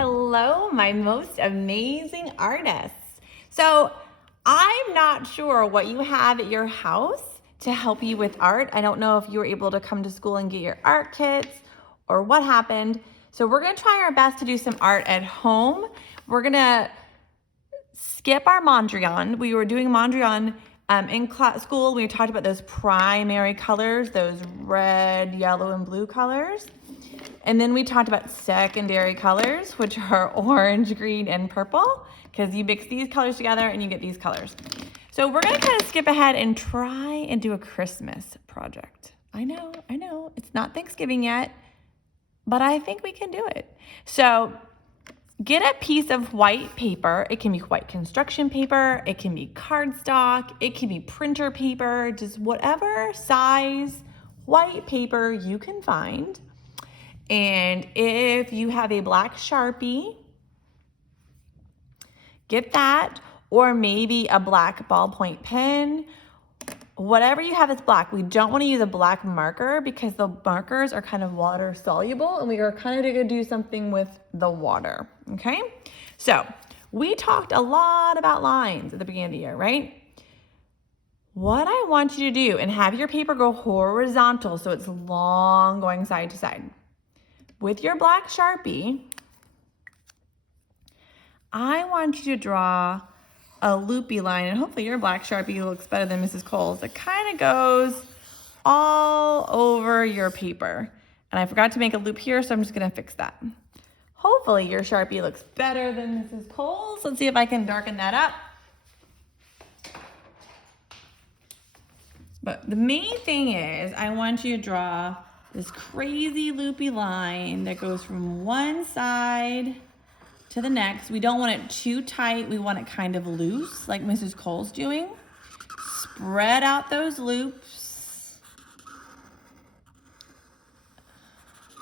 Hello, my most amazing artists. So I'm not sure what you have at your house to help you with art. I don't know if you were able to come to school and get your art kits or what happened. So we're gonna try our best to do some art at home. We're gonna skip our Mondrian. We were doing Mondrian in school. We talked about those primary colors, those red, yellow, and blue colors. And then we talked about secondary colors, which are orange, green, and purple, because you mix these colors together and you get these colors. So we're gonna kind of skip ahead and try and do a Christmas project. I know, it's not Thanksgiving yet, but I think we can do it. So get a piece of white paper. It can be white construction paper, it can be cardstock, it can be printer paper, just whatever size white paper you can find. And if you have a black Sharpie, get that, or maybe a black ballpoint pen. Whatever you have that's black. We don't want to use a black marker because the markers are kind of water soluble and we are kind of going to do something with the water, okay? So we talked a lot about lines at the beginning of the year, right? What I want you to do, and have your paper go horizontal so it's long going side to side. With your black Sharpie, I want you to draw a loopy line, and hopefully your black Sharpie looks better than Mrs. Cole's. It kind of goes all over your paper. And I forgot to make a loop here, so I'm just gonna fix that. Hopefully your Sharpie looks better than Mrs. Cole's. Let's see if I can darken that up. But the main thing is I want you to draw this crazy loopy line that goes from one side to the next. We don't want it too tight. We want it kind of loose, like Mrs. Cole's doing. Spread out those loops,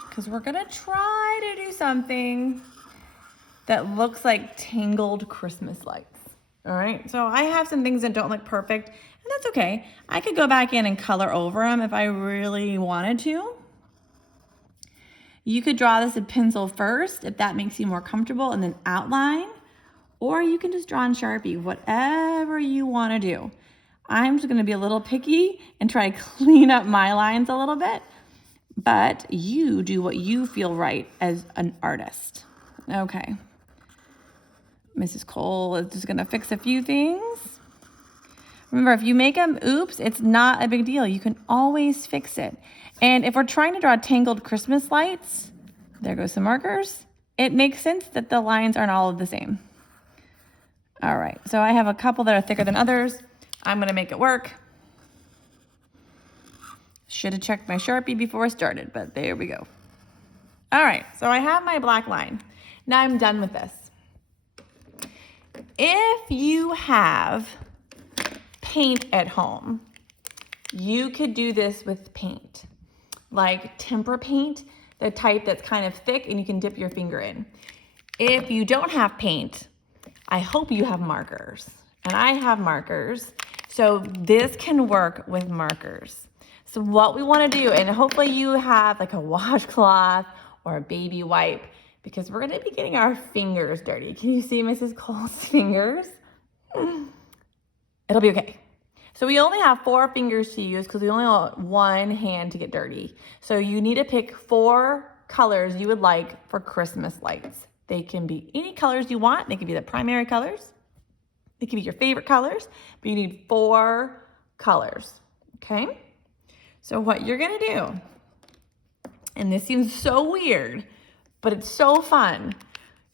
because we're gonna try to do something that looks like Tangled Christmas lights. All right, so I have some things that don't look perfect, and that's okay. I could go back in and color over them if I really wanted to. You could draw this in pencil first if that makes you more comfortable, and then outline, or you can just draw in Sharpie, whatever you want to do. I'm just going to be a little picky and try to clean up my lines a little bit, but you do what you feel right as an artist. Okay. Mrs. Cole is just going to fix a few things. Remember, if you make them oops, it's not a big deal. You can always fix it. And if we're trying to draw tangled Christmas lights, there goes some markers. It makes sense that the lines aren't all the same. All right, so I have a couple that are thicker than others. I'm gonna make it work. Should have checked my Sharpie before I started, but there we go. All right, so I have my black line. Now I'm done with this. If you have paint at home, you could do this with paint, like tempera paint, the type that's kind of thick and you can dip your finger in. If you don't have paint, I hope you have markers, and I have markers, so this can work with markers. So what we want to do, and hopefully you have like a washcloth or a baby wipe, because we're going to be getting our fingers dirty. Can you see Mrs. Cole's fingers? It'll be okay. So we only have 4 fingers to use because we only want one hand to get dirty. So you need to pick 4 colors you would like for Christmas lights. They can be any colors you want. They can be the primary colors. They can be your favorite colors, but you need 4 colors, okay? So what you're gonna do, and this seems so weird, but it's so fun.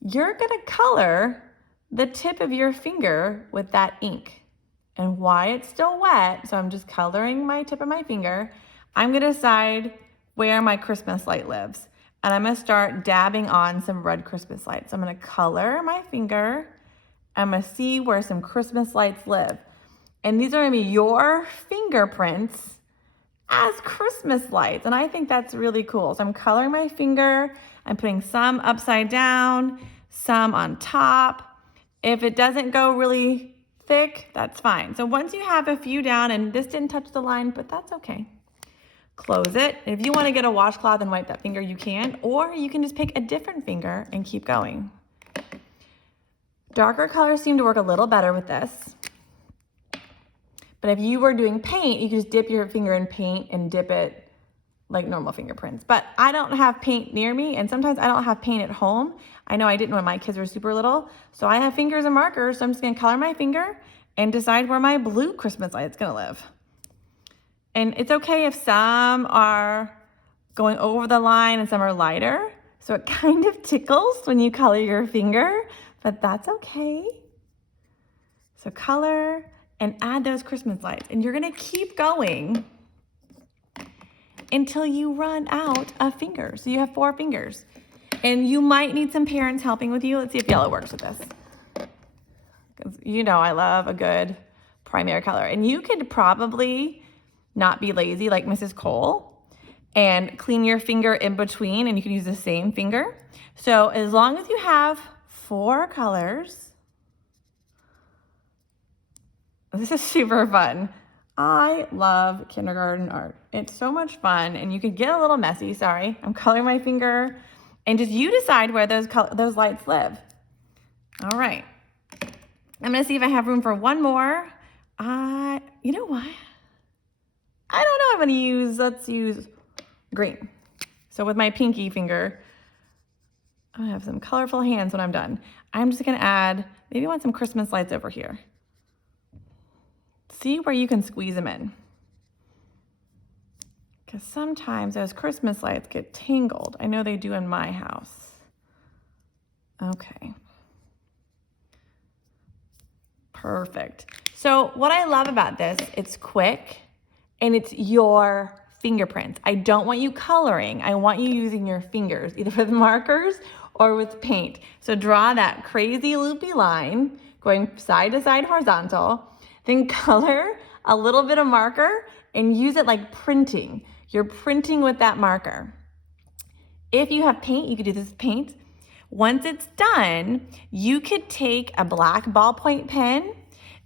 You're gonna color the tip of your finger with that ink. And why it's still wet, so I'm just coloring my tip of my finger, I'm gonna decide where my Christmas light lives. And I'm gonna start dabbing on some red Christmas lights. So I'm gonna color my finger. I'm gonna see where some Christmas lights live. And these are gonna be your fingerprints as Christmas lights. And I think that's really cool. So I'm coloring my finger. I'm putting some upside down, some on top. If it doesn't go really thick, that's fine. So once you have a few down, and this didn't touch the line, but that's okay. close it. And if you want to get a washcloth and wipe that finger, you can, or you can just pick a different finger and keep going. Darker colors seem to work a little better with this. But if you were doing paint, you could just dip your finger in paint and dip it like normal fingerprints. But I don't have paint near me, and sometimes I don't have paint at home. I know I didn't when my kids were super little. So I have fingers and markers, so I'm just gonna color my finger and decide where my blue Christmas light's gonna live. And it's okay if some are going over the line and some are lighter. So it kind of tickles when you color your finger, but that's okay. So color and add those Christmas lights. And you're gonna keep going until you run out of fingers. So you have 4 fingers. And you might need some parents helping with you. Let's see if yellow works with this. Because you know I love a good primary color. And you could probably not be lazy like Mrs. Cole and clean your finger in between, and you can use the same finger. So as long as you have 4 colors, this is super fun. I love kindergarten art. It's so much fun, and you can get a little messy. Sorry, I'm coloring my finger, and just you decide where those lights live. All right, I'm gonna see if I have room for one more. You know what? I don't know. I'm gonna use. Let's use green. So with my pinky finger, I have some colorful hands when I'm done. I'm just gonna add. Maybe I want some Christmas lights over here. See where you can squeeze them in. Because sometimes those Christmas lights get tangled. I know they do in my house. Okay. Perfect. So what I love about this, it's quick and it's your fingerprints. I don't want you coloring. I want you using your fingers, either with markers or with paint. So draw that crazy loopy line going side to side horizontal. Then color a little bit of marker and use it like printing. You're printing with that marker. If you have paint, you could do this with paint. Once it's done, you could take a black ballpoint pen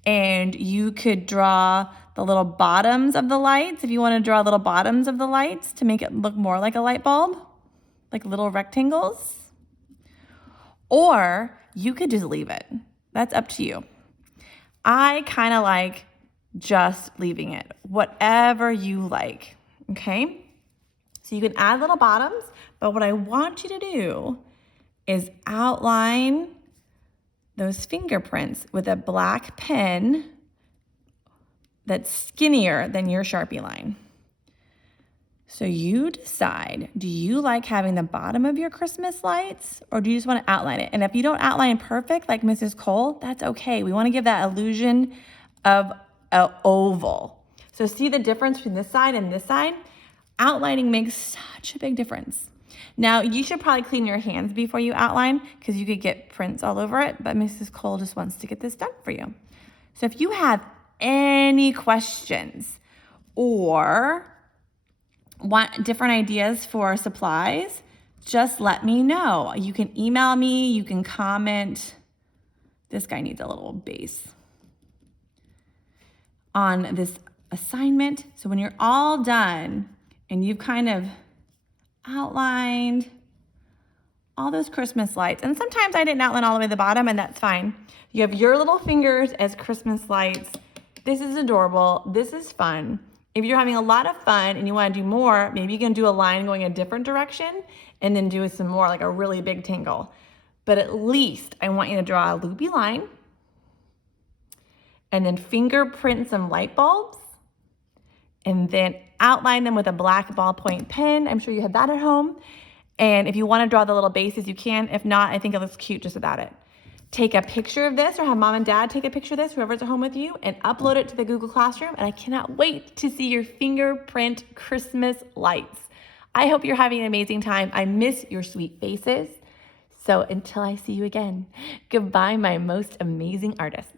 and you could draw the little bottoms of the lights. If you want to draw little bottoms of the lights to make it look more like a light bulb, like little rectangles. Or you could just leave it. That's up to you. I kind of like just leaving it, whatever you like, okay? So you can add little bottoms, but what I want you to do is outline those fingerprints with a black pen that's skinnier than your Sharpie line. So you decide, do you like having the bottom of your Christmas lights or do you just want to outline it? And if you don't outline perfect like Mrs. Cole, that's okay. We want to give that illusion of an oval. So see the difference between this side and this side? Outlining makes such a big difference. Now you should probably clean your hands before you outline because you could get prints all over it, but Mrs. Cole just wants to get this done for you. So if you have any questions or want different ideas for supplies, just let me know. You can email me, you can comment. This guy needs a little base on this assignment. So when you're all done and you've kind of outlined all those Christmas lights, and sometimes I didn't outline all the way to the bottom, and that's fine. You have your little fingers as Christmas lights. This is adorable. This is fun. If you're having a lot of fun and you want to do more, maybe you can do a line going a different direction and then do some more, like a really big tangle. But at least I want you to draw a loopy line and then fingerprint some light bulbs and then outline them with a black ballpoint pen. I'm sure you have that at home. And if you want to draw the little bases, you can. If not, I think it looks cute just without it. Take a picture of this or have mom and dad take a picture of this, whoever's at home with you, and upload it to the Google Classroom. And I cannot wait to see your fingerprint Christmas lights. I hope you're having an amazing time. I miss your sweet faces. So until I see you again, goodbye, my most amazing artists.